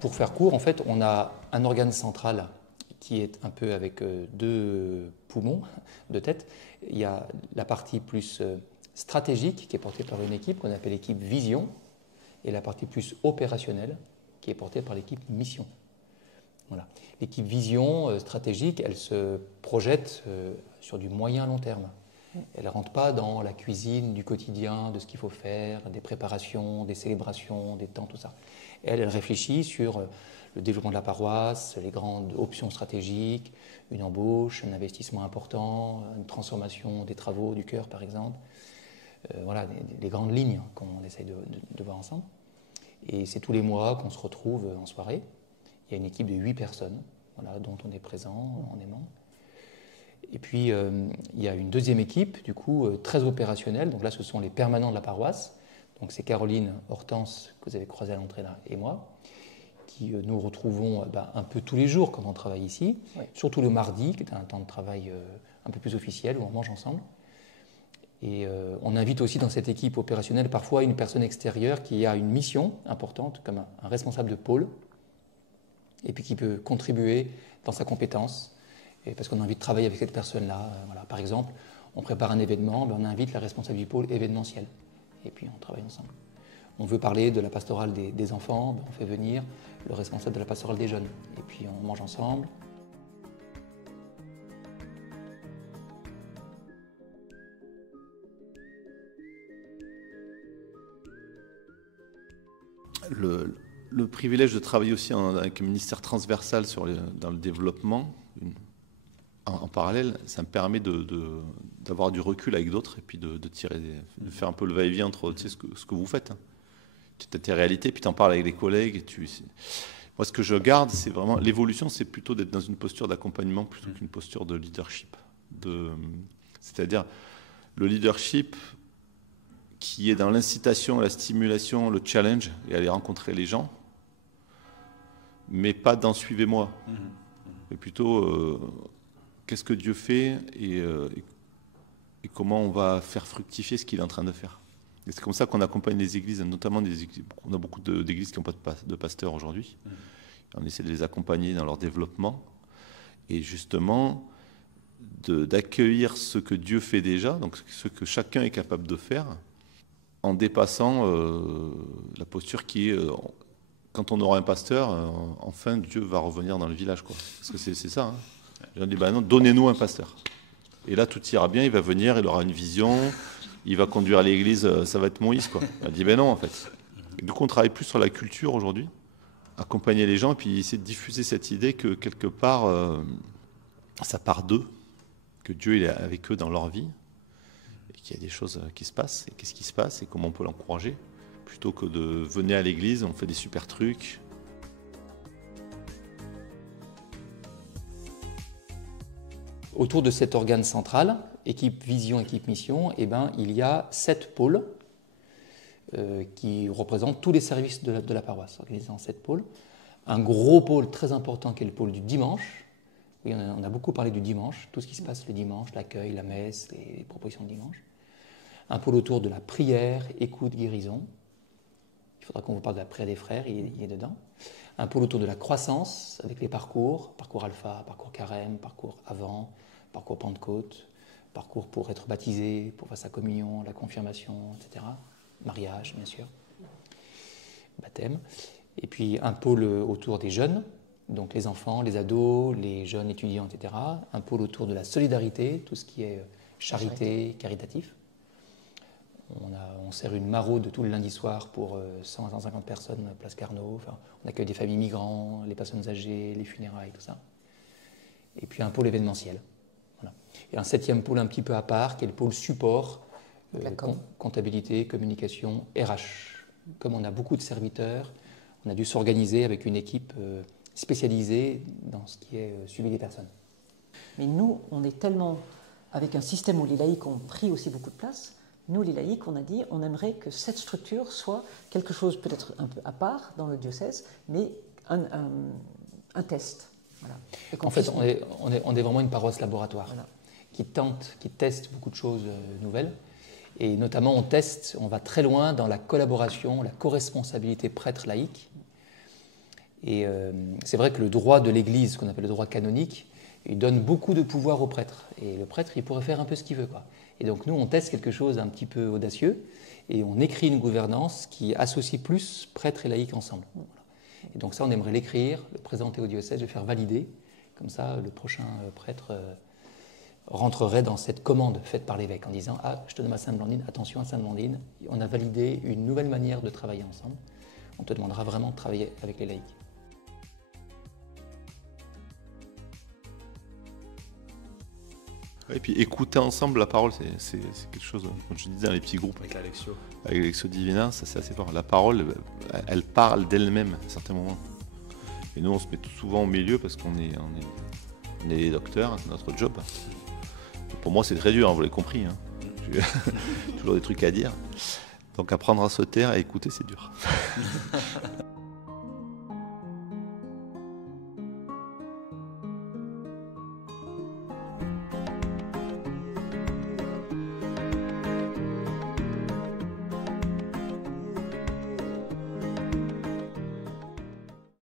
Pour faire court, en fait, on a un organe central qui est un peu avec deux poumons, deux têtes. Il y a la partie plus stratégique qui est portée par une équipe qu'on appelle l'équipe vision, et la partie plus opérationnelle qui est portée par l'équipe mission. Voilà. L'équipe vision stratégique, elle se projette sur du moyen long terme. Elle ne rentre pas dans la cuisine du quotidien, de ce qu'il faut faire, des préparations, des célébrations, des temps, tout ça. Elle réfléchit sur le développement de la paroisse, les grandes options stratégiques, une embauche, un investissement important, une transformation des travaux du cœur, par exemple. Voilà, les grandes lignes qu'on essaye de voir ensemble. Et c'est tous les mois qu'on se retrouve en soirée. Il y a une équipe de 8 personnes, voilà, dont on est présent, on est membre. Et puis, il y a une deuxième équipe, du coup, très opérationnelle. Donc là, ce sont les permanents de la paroisse. Donc c'est Caroline, Hortense, que vous avez croisé à l'entrée là, et moi, qui nous retrouvons un peu tous les jours quand on travaille ici, oui. Surtout le mardi, qui est un temps de travail un peu plus officiel, où on mange ensemble. Et on invite aussi dans cette équipe opérationnelle parfois une personne extérieure qui a une mission importante, comme un responsable de pôle, et puis qui peut contribuer dans sa compétence, et parce qu'on a envie de travailler avec cette personne-là. Voilà. Par exemple, on prépare un événement, on invite la responsable du pôle événementiel, et puis on travaille ensemble. On veut parler de la pastorale des enfants, on fait venir le responsable de la pastorale des jeunes, et puis on mange ensemble. Le privilège de travailler aussi avec un ministère transversal dans le développement, en parallèle, ça me permet d'avoir du recul avec d'autres et puis de faire un peu le va-et-vient entre ce que vous faites. Hein. Tu as tes réalités, puis tu en parles avec les collègues. Moi, ce que je garde, c'est vraiment l'évolution, c'est plutôt d'être dans une posture d'accompagnement plutôt qu'une posture de leadership. C'est-à-dire le leadership qui est dans l'incitation, la stimulation, le challenge, et aller rencontrer les gens, mais pas dans « suivez-moi », mais plutôt qu'est-ce que Dieu fait et comment on va faire fructifier ce qu'il est en train de faire. Et c'est comme ça qu'on accompagne les églises, notamment on a beaucoup d'églises qui n'ont pas de pasteur aujourd'hui. On essaie de les accompagner dans leur développement et justement d'accueillir ce que Dieu fait déjà, donc ce que chacun est capable de faire, en dépassant la posture qui est quand on aura un pasteur, enfin Dieu va revenir dans le village, quoi. Parce que c'est ça. Hein. On dit non, donnez-nous un pasteur. Et là tout ira bien, il va venir, il aura une vision, il va conduire l'église, ça va être Moïse, quoi. On dit non en fait. Et donc on travaille plus sur la culture aujourd'hui, accompagner les gens et puis essayer de diffuser cette idée que quelque part ça part d'eux, que Dieu il est avec eux dans leur vie. Qu'il y a des choses qui se passent, et qu'est-ce qui se passe, et comment on peut l'encourager, plutôt que de venir à l'église, on fait des super trucs. Autour de cet organe central, équipe vision, équipe mission, il y a 7 pôles qui représentent tous les services de la paroisse, organisés en 7 pôles. Un gros pôle très important qui est le pôle du dimanche. Oui, on a beaucoup parlé du dimanche, tout ce qui se passe le dimanche, l'accueil, la messe, les propositions de dimanche. Un pôle autour de la prière, écoute, guérison. Il faudra qu'on vous parle de la prière des frères, il est dedans. Un pôle autour de la croissance, avec les parcours alpha, parcours carême, parcours avant, parcours Pentecôte, parcours pour être baptisé, pour faire sa communion, la confirmation, etc. Mariage, bien sûr, baptême. Et puis un pôle autour des jeunes, donc les enfants, les ados, les jeunes étudiants, etc. Un pôle autour de la solidarité, tout ce qui est charité, caritatif. On sert une maraude tout le lundi soir pour 100 à 150 personnes à Place Carnot. Enfin, on accueille des familles migrantes, les personnes âgées, les funérailles, tout ça. Et puis un pôle événementiel. Voilà. Et un 7e pôle un petit peu à part, qui est le pôle support, comptabilité, communication, RH. Comme on a beaucoup de serviteurs, on a dû s'organiser avec une équipe spécialisée dans ce qui est suivi des personnes. Mais nous, on est tellement, avec un système où les laïcs ont pris aussi beaucoup de place, nous, les laïcs, on a dit on aimerait que cette structure soit quelque chose peut-être un peu à part dans le diocèse, mais un test. Voilà. En fait, on est vraiment une paroisse laboratoire, voilà, qui teste beaucoup de choses nouvelles. Et notamment, on va très loin dans la collaboration, la co-responsabilité prêtre-laïque. Et c'est vrai que le droit de l'Église, ce qu'on appelle le droit canonique, il donne beaucoup de pouvoir au prêtre. Et le prêtre, il pourrait faire un peu ce qu'il veut, quoi. Et donc nous, on teste quelque chose un petit peu audacieux et on écrit une gouvernance qui associe plus prêtres et laïcs ensemble. Voilà. Et donc ça, on aimerait l'écrire, le présenter au diocèse, le faire valider. Comme ça, le prochain prêtre rentrerait dans cette commande faite par l'évêque en disant « Ah, je te donne à Sainte-Blandine, attention à Sainte-Blandine, on a validé une nouvelle manière de travailler ensemble. On te demandera vraiment de travailler avec les laïcs. » Et puis écouter ensemble la parole, c'est quelque chose, comme je disais, dans les petits groupes. Avec l'Alexio. Avec l'Alexio Divina, ça c'est assez fort. La parole, elle parle d'elle-même à certains moments. Et nous, on se met souvent au milieu parce qu'on est des docteurs, c'est notre job. Pour moi, c'est très dur, hein, vous l'avez compris. Hein. J'ai toujours des trucs à dire. Donc apprendre à se taire et écouter, c'est dur.